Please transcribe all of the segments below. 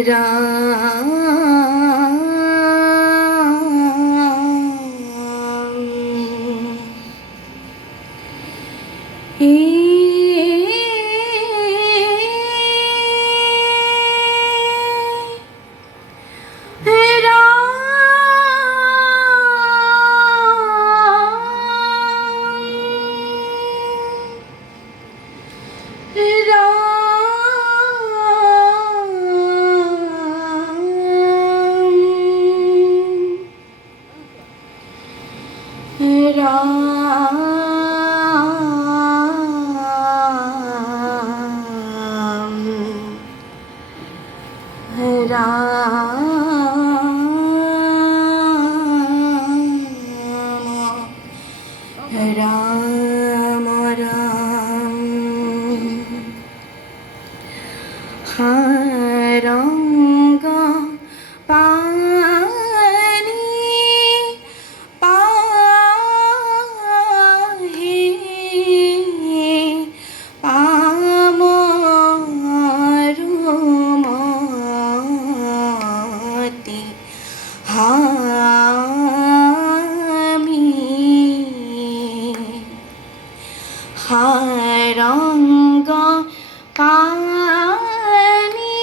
রাম রাম রাম রঙ্গ পানি পাহি পামরু মতি হামি রঙ্গ পানি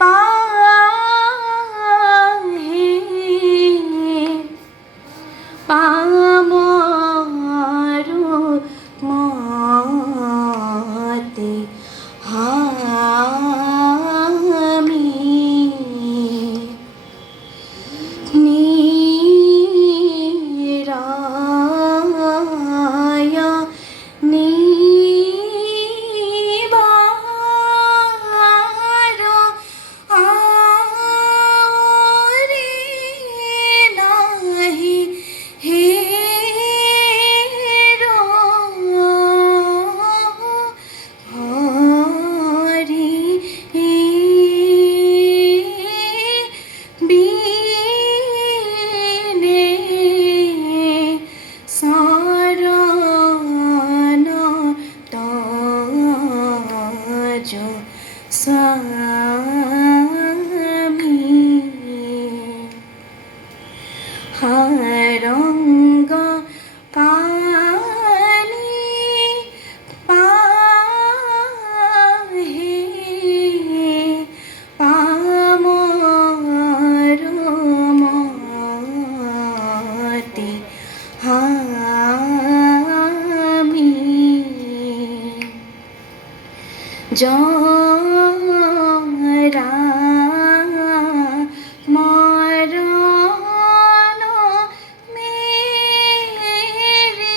পাহি পামরু মতি হামি নিরায় নিবার আরে নাহি হেরো হরি বিনে শরণ তজ স্বামী রঙ্গ পানি পাহি পামরু মতি হামি জরা মরণ মেরে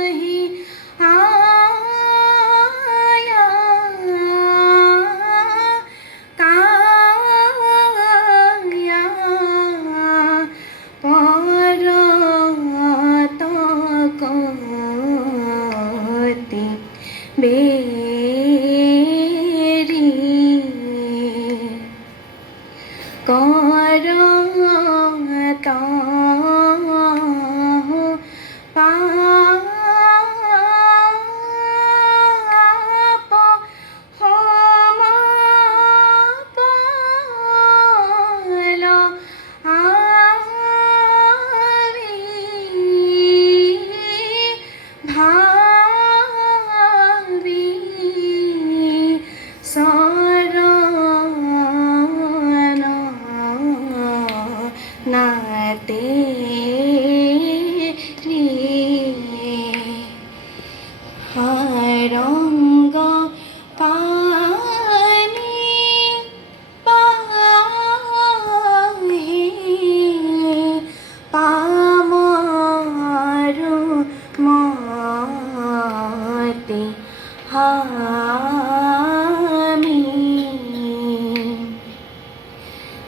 নিকটহি আয়া কায়া পরত কতি বেরি করত পাপ হমাপল আমি ভাবি শরণ নাতে রঙ্গ পানি পাহি পামরু মতি হামি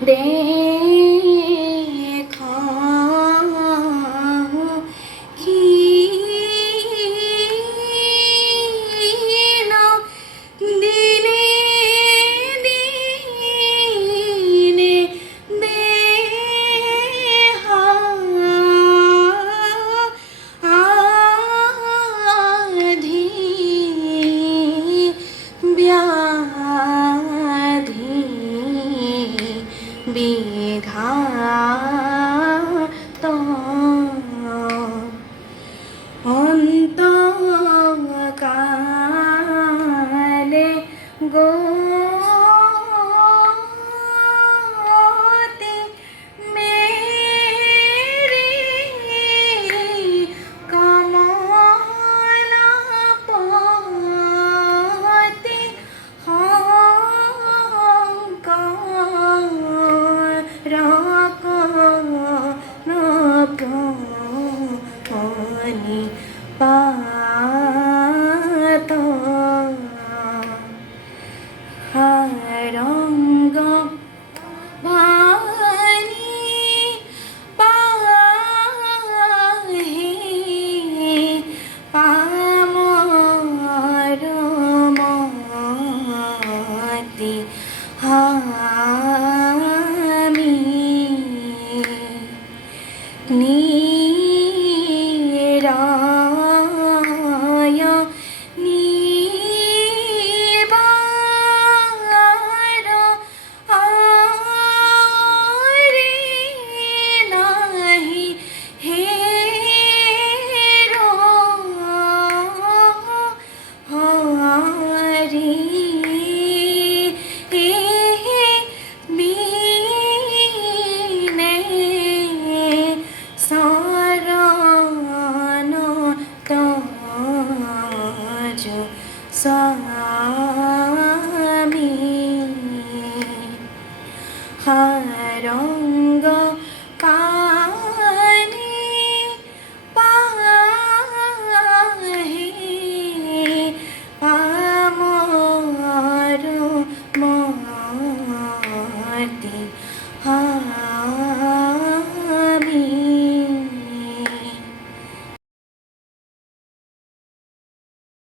দেখা তো অন্তকালে গতি মেরি কমলাপতি হনি পাত রঙ্গ ভানি পাহি পামর মতি হামি নিরায় নিবার আরে নাহি হে হরি বিনে শরণ তজ স্বামী হরঙ্গ কানি পাহি পামর মতি